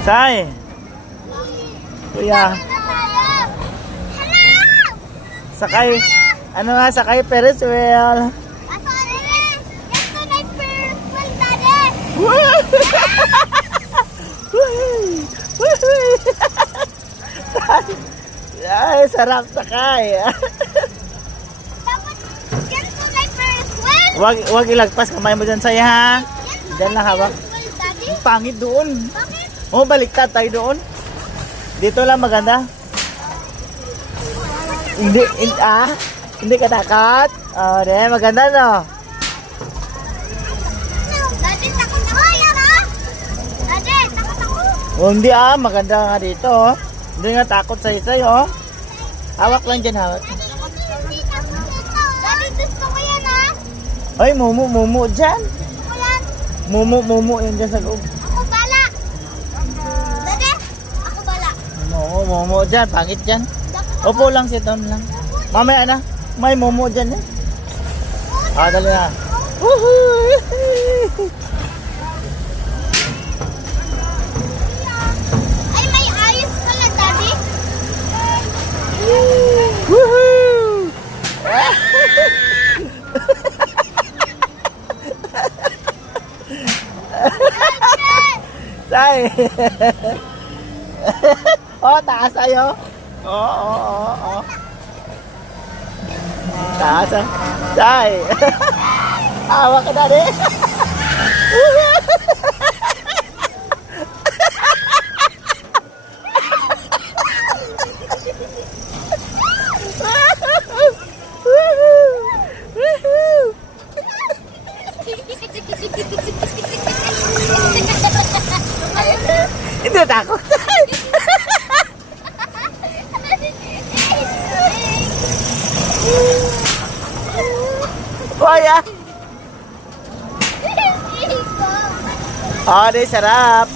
Say. Kuya. Sakay. Ano nga, sakay Ferris wheel. Ay, sarap sakay. Wag ilagpas kamay mo dyan, Say, ha? Dyan lang hawak. Pangit doon. Oh, baliktad tayo doon. Dito lang maganda. Hindi ka takot. Oh, maganda, no? Oh, hindi maganda nga dito, oh. Hindi nga takot Say, oh. Hawak lang dyan, hawak. Ay, mumu dyan. Mumu yan dyan sa loob. Ako bala. Dade, ako bala. Mumu dyan, pangit dyan. Opo lang, sit down lang. Mamaya na, may mumu dyan eh. Dali na. Ay, may ayos pala, Daddy. Woohoo! Say! Oh, taas ayo. Oh. Taas ah. Say! Hawak ka na rin. Hindi takot. Oh, yeah. Oh, di sarap.